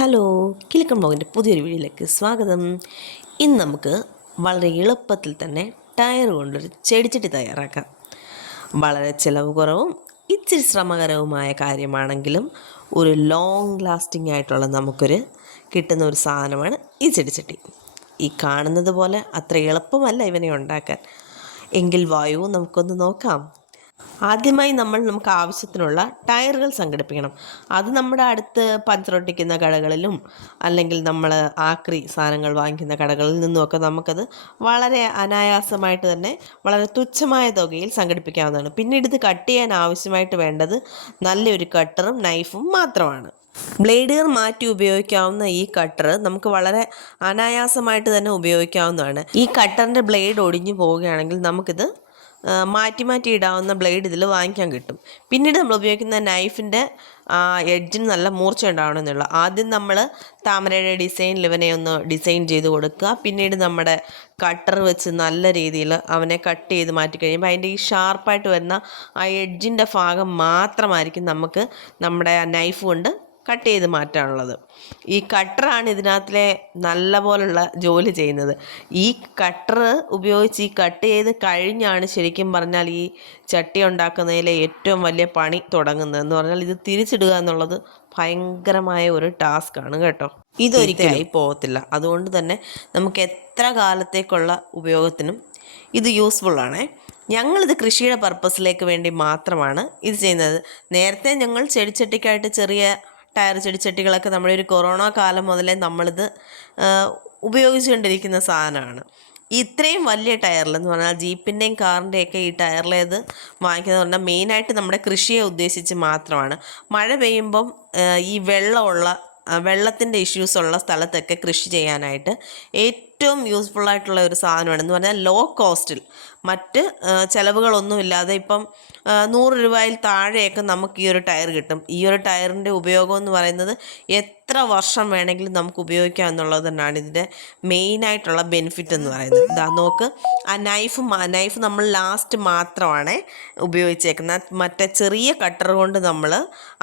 Hello, Kilukkam ബ്ലോഗിൻ്റെ പുതിയൊരു വീഡിയോയിലേക്ക് സ്വാഗതം. ഇന്ന് നമുക്ക് വളരെ എളുപ്പത്തിൽ തന്നെ ടയർ കൊണ്ടൊരു ചെടിച്ചട്ടി തയ്യാറാക്കാം. വളരെ ചിലവ് കുറവും ഇച്ചിരി ശ്രമകരവുമായ കാര്യമാണെങ്കിലും ഒരു ലോങ് ലാസ്റ്റിംഗ് ആയിട്ടുള്ള നമുക്കൊരു കിട്ടുന്ന ഒരു സാധനമാണ് ഈ ചെടിച്ചട്ടി. ഈ കാണുന്നത് പോലെ അത്ര എളുപ്പമല്ല ഇവനെ ഉണ്ടാക്കാൻ. എങ്കിൽ വായു നമുക്കൊന്ന് നോക്കാം. ആദ്യമായി നമുക്ക് ആവശ്യത്തിനുള്ള ടയറുകൾ സംഘടിപ്പിക്കണം. അത് നമ്മുടെ അടുത്ത് പഞ്ചറൊട്ടിക്കുന്ന കടകളിലും അല്ലെങ്കിൽ നമ്മൾ ആക്രി സാധനങ്ങൾ വാങ്ങിക്കുന്ന കടകളിൽ നിന്നുമൊക്കെ നമുക്കത് വളരെ അനായാസമായിട്ട് തന്നെ വളരെ തുച്ഛമായ തുകയിൽ സംഘടിപ്പിക്കാവുന്നതാണ്. പിന്നീട് ഇത് കട്ട് ചെയ്യാൻ ആവശ്യമായിട്ട് വേണ്ടത് നല്ലൊരു കട്ടറും നൈഫും മാത്രമാണ്. ബ്ലേഡുകൾ മാറ്റി ഉപയോഗിക്കാവുന്ന ഈ കട്ടർ നമുക്ക് വളരെ അനായാസമായിട്ട് തന്നെ ഉപയോഗിക്കാവുന്നതാണ്. ഈ കട്ടറിൻ്റെ ബ്ലേഡ് ഒടിഞ്ഞു പോവുകയാണെങ്കിൽ നമുക്കിത് മാറ്റി മാറ്റി ഇടാവുന്ന ബ്ലേഡ് ഇതിൽ വാങ്ങിക്കാൻ കിട്ടും. പിന്നീട് നമ്മൾ ഉപയോഗിക്കുന്ന നൈഫിൻ്റെ എഡ്ജിന് നല്ല മൂർച്ച ഉണ്ടാവണമെന്നുള്ള ആദ്യം നമ്മൾ താമരയുടെ ഡിസൈനിൽ ഇവനെ ഒന്ന് ഡിസൈൻ ചെയ്ത് കൊടുക്കുക. പിന്നീട് നമ്മുടെ കട്ടർ വെച്ച് നല്ല രീതിയിൽ അവനെ കട്ട് ചെയ്ത് മാറ്റി കഴിയുമ്പോൾ അതിൻ്റെ ഈ ഷാർപ്പായിട്ട് വരുന്ന ആ എഡ്ജിൻ്റെ ഭാഗം മാത്രമായിരിക്കും നമുക്ക് നമ്മുടെ നൈഫ് കൊണ്ട് കട്ട് ചെയ്ത് മാറ്റാനുള്ളത്. ഈ കട്ടറാണ് ഇതിനകത്തിലെ നല്ല പോലുള്ള ജോലി ചെയ്യുന്നത്. ഈ കട്ടർ ഉപയോഗിച്ച് ഈ കട്ട് ചെയ്ത് കഴിഞ്ഞാണ് ശരിക്കും പറഞ്ഞാൽ ഈ ചട്ടി ഉണ്ടാക്കുന്നതിലെ ഏറ്റവും വലിയ പണി തുടങ്ങുന്നത്. എന്ന് പറഞ്ഞാൽ ഇത് തിരിച്ചിടുക എന്നുള്ളത് ഭയങ്കരമായ ഒരു ടാസ്ക്കാണ് കേട്ടോ. ഇതൊരിക്കലായി പോകത്തില്ല. അതുകൊണ്ട് തന്നെ നമുക്ക് എത്ര കാലത്തേക്കുള്ള ഉപയോഗത്തിനും ഇത് യൂസ്ഫുള്ളാണേ. ഞങ്ങളിത് കൃഷിയുടെ പർപ്പസിലേക്ക് വേണ്ടി മാത്രമാണ് ഇത് ചെയ്യുന്നത്. നേരത്തെ ഞങ്ങൾ ചെടിച്ചട്ടിക്കായിട്ട് ചെറിയ ടയർ ചെടിച്ചട്ടികളൊക്കെ നമ്മുടെ ഒരു കൊറോണ കാലം മുതലേ നമ്മളിത് ഉപയോഗിച്ചുകൊണ്ടിരിക്കുന്ന സാധനമാണ്. ഇത്രയും വലിയ ടയറിലെന്ന് പറഞ്ഞാൽ ജീപ്പിൻ്റെയും കാറിൻ്റെയൊക്കെ ഈ ടയറിലേത് വാങ്ങിക്കുന്നത് പറഞ്ഞാൽ മെയിനായിട്ട് നമ്മുടെ കൃഷിയെ ഉദ്ദേശിച്ച് മാത്രമാണ്. മഴ പെയ്യുമ്പം ഈ വെള്ളത്തിൻ്റെ ഇഷ്യൂസ് ഉള്ള സ്ഥലത്തൊക്കെ കൃഷി ചെയ്യാനായിട്ട് ഏറ്റവും യൂസ്ഫുള്ളായിട്ടുള്ള ഒരു സാധനമാണ്. എന്ന് പറഞ്ഞാൽ ലോ കോസ്റ്റിൽ മറ്റ് ചിലവുകളൊന്നുമില്ലാതെ ഇപ്പം 100 രൂപയിൽ താഴെയൊക്കെ നമുക്ക് ഈ ഒരു ടയർ കിട്ടും. ഈ ഒരു ടയറിൻ്റെ ഉപയോഗം എന്ന് പറയുന്നത് എത്ര വർഷം വേണമെങ്കിലും നമുക്ക് ഉപയോഗിക്കാം എന്നുള്ളത് തന്നെയാണ് ഇതിൻ്റെ മെയിനായിട്ടുള്ള ബെനിഫിറ്റ് എന്ന് പറയുന്നത്. ഇതാ നോക്ക്, ആ നൈഫ് നമ്മൾ ലാസ്റ്റ് മാത്രമാണ് ഉപയോഗിച്ചേക്കുന്നത്. മറ്റേ ചെറിയ കട്ടർ കൊണ്ട് നമ്മൾ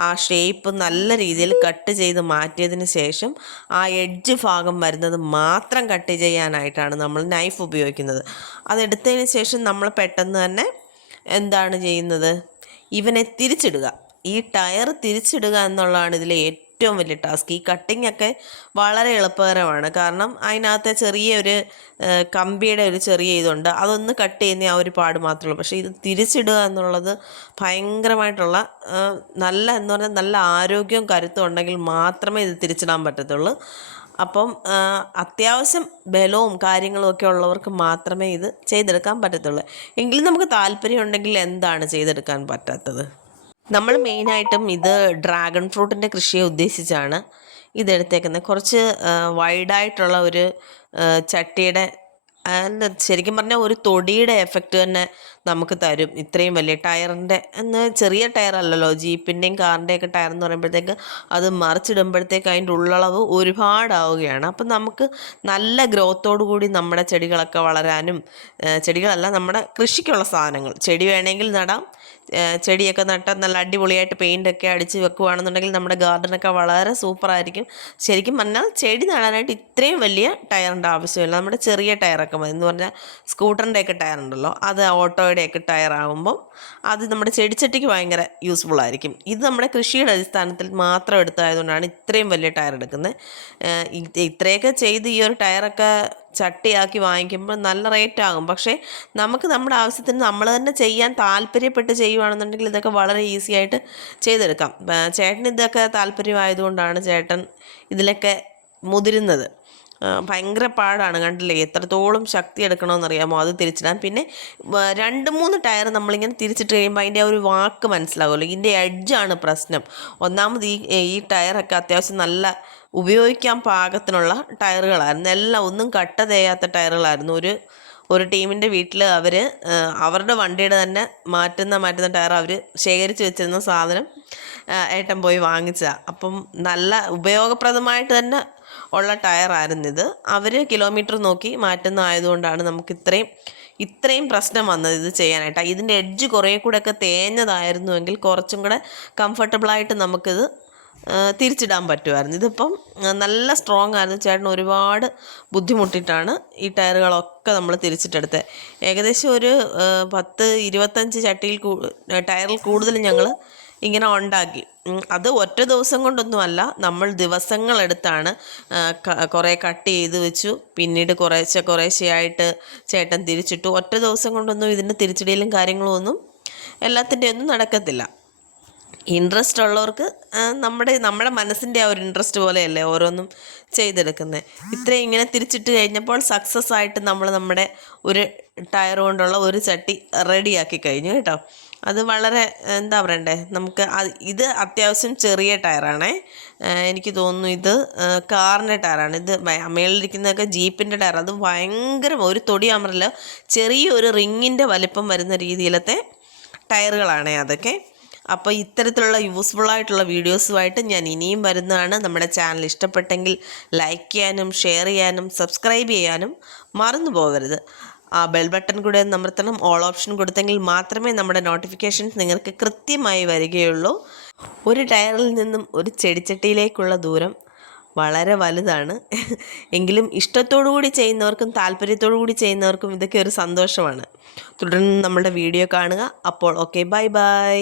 ആ ഷേപ്പ് നല്ല രീതിയിൽ കട്ട് ചെയ്ത് മാറ്റിയതിന് ശേഷം ആ എഡ്ജ് ഭാഗം വരുന്നത് മാത്രം കട്ട് ചെയ്യാനായിട്ടാണ് നമ്മൾ നൈഫ് ഉപയോഗിക്കുന്നത്. അതെടുത്തതിന് ശേഷം നമ്മൾ പെട്ടെന്ന് തന്നെ എന്താണ് ചെയ്യുന്നത്, ഇവനെ തിരിച്ചിടുക. ഈ ടയർ തിരിച്ചിടുക എന്നുള്ളതാണ് ഇതിലെ ഏറ്റവും വലിയ ടാസ്ക്. ഈ കട്ടിംഗ് ഒക്കെ വളരെ എളുപ്പകരമാണ്. കാരണം അതിനകത്തെ ചെറിയൊരു കമ്പിയുടെ ഒരു ചെറിയ ഇതുണ്ട്, അതൊന്ന് കട്ട് ചെയ്യുന്ന ആ ഒരു പാട് മാത്രമേ ഉള്ളൂ. പക്ഷേ ഇത് തിരിച്ചിടുക എന്നുള്ളത് ഭയങ്കരമായിട്ടുള്ള എന്ന് പറഞ്ഞാൽ നല്ല ആരോഗ്യവും കരുത്തും ഉണ്ടെങ്കിൽ മാത്രമേ ഇത് തിരിച്ചിടാൻ പറ്റത്തുള്ളൂ. അപ്പം അത്യാവശ്യം ബലവും കാര്യങ്ങളും ഒക്കെ ഉള്ളവർക്ക് മാത്രമേ ഇത് ചെയ്തെടുക്കാൻ പറ്റത്തുള്ളൂ. എങ്കിലും നമുക്ക് താല്പര്യം ഉണ്ടെങ്കിൽ എന്താണ് ചെയ്തെടുക്കാൻ പറ്റാത്തത്? നമ്മൾ മെയിനായിട്ടും ഇത് ഡ്രാഗൺ ഫ്രൂട്ടിൻ്റെ കൃഷിയെ ഉദ്ദേശിച്ചാണ് ഇതെടുത്തേക്കുന്നത്. കുറച്ച് വൈഡായിട്ടുള്ള ഒരു ചട്ടിയുടെ ശരിക്കും പറഞ്ഞാൽ ഒരു തൊടിയുടെ എഫക്റ്റ് തന്നെ നമുക്ക് തരും. ഇത്രയും വലിയ ടയറിൻ്റെ ചെറിയ ടയറല്ലല്ലോ, ജീപ്പിൻ്റെയും കാറിൻ്റെയൊക്കെ ടയർ എന്ന് പറയുമ്പോഴത്തേക്ക് അത് മറിച്ചിടുമ്പോഴത്തേക്ക് അതിൻ്റെ ഉള്ളളവ് ഒരുപാടാവുകയാണ്. അപ്പം നമുക്ക് നല്ല ഗ്രോത്തോടു കൂടി നമ്മുടെ ചെടികളൊക്കെ വളരാനും, ചെടികളല്ല നമ്മുടെ കൃഷിക്കുള്ള സാധനങ്ങൾ, ചെടി വേണമെങ്കിൽ നടാം. ചെടിയൊക്കെ നട്ടാൽ നല്ല അടിപൊളിയായിട്ട് പെയിൻ്റൊക്കെ അടിച്ച് വെക്കുകയാണെന്നുണ്ടെങ്കിൽ നമ്മുടെ ഗാർഡനൊക്കെ വളരെ സൂപ്പറായിരിക്കും. ശരിക്കും പറഞ്ഞാൽ ചെടി നടാനായിട്ട് ഇത്രയും വലിയ ടയറിൻ്റെ ആവശ്യമില്ല. നമ്മുടെ ചെറിയ ടയറൊക്കെ മതി. എന്ന് പറഞ്ഞാൽ സ്കൂട്ടറിൻ്റെയൊക്കെ ടയർ ഉണ്ടല്ലോ, അത് ഓട്ടോയുടെയൊക്കെ ടയർ ആകുമ്പം അത് നമ്മുടെ ചെടിച്ചട്ടിക്ക് ഭയങ്കര യൂസ്ഫുൾ ആയിരിക്കും. ഇത് നമ്മുടെ കൃഷിയുടെ അടിസ്ഥാനത്തിൽ മാത്രം എടുത്തായതുകൊണ്ടാണ് ഇത്രയും വലിയ ടയർ എടുക്കുന്നത്. ഇത്രയൊക്കെ ചെയ്ത് ഈ ഒരു ടയറൊക്കെ ചട്ടിയാക്കി വാങ്ങിക്കുമ്പോൾ നല്ല റേറ്റ് ആകും. പക്ഷേ നമുക്ക് നമ്മുടെ ആവശ്യത്തിന് നമ്മൾ തന്നെ ചെയ്യാൻ താല്പര്യപ്പെട്ട് ചെയ്യുകയാണെന്നുണ്ടെങ്കിൽ ഇതൊക്കെ വളരെ ഈസി ആയിട്ട് ചെയ്തെടുക്കാം. ചേട്ടന് ഇതൊക്കെ താല്പര്യമായതുകൊണ്ടാണ് ചേട്ടൻ ഇതിലൊക്കെ മുതിരുന്നത്. ഭയങ്കര പാടാണ്, കണ്ടില്ലേ എത്രത്തോളം ശക്തി എടുക്കണമെന്നറിയാമോ അത് തിരിച്ചിടാൻ. പിന്നെ 2-3 ടയർ നമ്മളിങ്ങനെ തിരിച്ചിട്ട് കഴിയുമ്പോൾ അതിൻ്റെ ആ ഒരു വാക്ക് മനസ്സിലാവുമല്ലോ. ഇതിൻ്റെ എഡ്ജാണ് പ്രശ്നം. ഒന്നാമത് ഈ ടയറൊക്കെ അത്യാവശ്യം നല്ല ഉപയോഗിക്കാൻ പാകത്തിനുള്ള ടയറുകളായിരുന്നു. എല്ലാം ഒന്നും കട്ട തേയാത്ത ടയറുകളായിരുന്നു. ഒരു ടീമിൻ്റെ വീട്ടിൽ അവരുടെ വണ്ടിയുടെ തന്നെ മാറ്റുന്ന ടയർ അവർ ശേഖരിച്ച് വെച്ചിരുന്ന സാധനം ഏട്ടൻ പോയി വാങ്ങിച്ചതാണ്. അപ്പം നല്ല ഉപയോഗപ്രദമായിട്ട് തന്നെ ഉള്ള ടയറായിരുന്നിത്. അവർ കിലോമീറ്റർ നോക്കി മാറ്റുന്ന ആയതുകൊണ്ടാണ് നമുക്ക് ഇത്രയും പ്രശ്നം വന്നത് ഇത് ചെയ്യാനായിട്ട്. ഇതിൻ്റെ എഡ്ജ് കുറേ കൂടെയൊക്കെ തേഞ്ഞതായിരുന്നുവെങ്കിൽ കുറച്ചും കൂടെ കംഫർട്ടബിളായിട്ട് നമുക്കിത് തിരിച്ചിടാൻ പറ്റുമായിരുന്നു. ഇതിപ്പം നല്ല സ്ട്രോങ് ആയിരുന്നു. ചേട്ടൻ ഒരുപാട് ബുദ്ധിമുട്ടിയിട്ടാണ് ഈ ടയറുകളൊക്കെ നമ്മൾ തിരിച്ചിട്ടെടുത്തത്. ഏകദേശം ഒരു 10-25 ടയറിൽ കൂടുതൽ ഞങ്ങൾ ഇങ്ങനെ ഉണ്ടാക്കി. അത് ഒറ്റ ദിവസം കൊണ്ടൊന്നുമല്ല, നമ്മൾ ദിവസങ്ങളെടുത്താണ് കുറേ കട്ട് ചെയ്ത് വെച്ചു. പിന്നീട് കുറേശ്ശെയായിട്ട് ചേട്ടൻ തിരിച്ചിട്ടു. ഒറ്റ ദിവസം കൊണ്ടൊന്നും ഇതിൻ്റെ തിരിച്ചിടയിലും കാര്യങ്ങളും ഒന്നും എല്ലാത്തിൻ്റെ ഒന്നും നടക്കത്തില്ല. ഇൻട്രസ്റ്റ് ഉള്ളവർക്ക് നമ്മുടെ മനസ്സിൻ്റെ ആ ഒരു ഇൻട്രസ്റ്റ് പോലെയല്ലേ ഓരോന്നും ചെയ്തെടുക്കുന്നത്. ഇത്രയും ഇങ്ങനെ തിരിച്ചിട്ട് കഴിഞ്ഞപ്പോൾ സക്സസ് ആയിട്ട് നമ്മൾ നമ്മുടെ ഒരു ടയർ കൊണ്ടുള്ള ഒരു ചട്ടി റെഡിയാക്കി കഴിഞ്ഞു കേട്ടോ. അത് വളരെ എന്താ പറയണ്ടേ, നമുക്ക് ഇത് അത്യാവശ്യം ചെറിയ ടയറാണേ. എനിക്ക് തോന്നുന്നു ഇത് കാറിൻ്റെ ടയറാണ്. ഇത് മേളിലിരിക്കുന്നതൊക്കെ ജീപ്പിൻ്റെ ടയർ. അത് ഭയങ്കര ഒരു തൊടി അമറില്ല, ചെറിയൊരു റിങ്ങിൻ്റെ വലിപ്പം വരുന്ന രീതിയിലത്തെ ടയറുകളാണേ അതൊക്കെ. അപ്പോൾ ഇത്തരത്തിലുള്ള യൂസ്ഫുള്ളായിട്ടുള്ള വീഡിയോസുമായിട്ട് ഞാൻ ഇനിയും വരുന്നതാണ്. നമ്മുടെ ചാനൽ ഇഷ്ടപ്പെട്ടെങ്കിൽ ലൈക്ക് ചെയ്യാനും ഷെയർ ചെയ്യാനും സബ്സ്ക്രൈബ് ചെയ്യാനും മറന്നു പോകരുത്. ആ ബെൽ ബട്ടൺ കൂടെ അമർത്തണം. ഓൾ ഓപ്ഷൻ കൊടുത്തെങ്കിൽ മാത്രമേ നമ്മുടെ നോട്ടിഫിക്കേഷൻസ് നിങ്ങൾക്ക് കൃത്യമായി വരികയുള്ളൂ. ഒരു ടയറിൽ നിന്നും ഒരു ചെടിച്ചട്ടിയിലേക്കുള്ള ദൂരം വളരെ വലുതാണ്. എങ്കിലും ഇഷ്ടത്തോടു കൂടി ചെയ്യുന്നവർക്കും താല്പര്യത്തോടു കൂടി ചെയ്യുന്നവർക്കും ഇതൊക്കെ ഒരു സന്തോഷമാണ്. തുടർന്ന് നമ്മുടെ വീഡിയോ കാണുക. അപ്പോൾ ഓക്കെ, ബൈ ബൈ.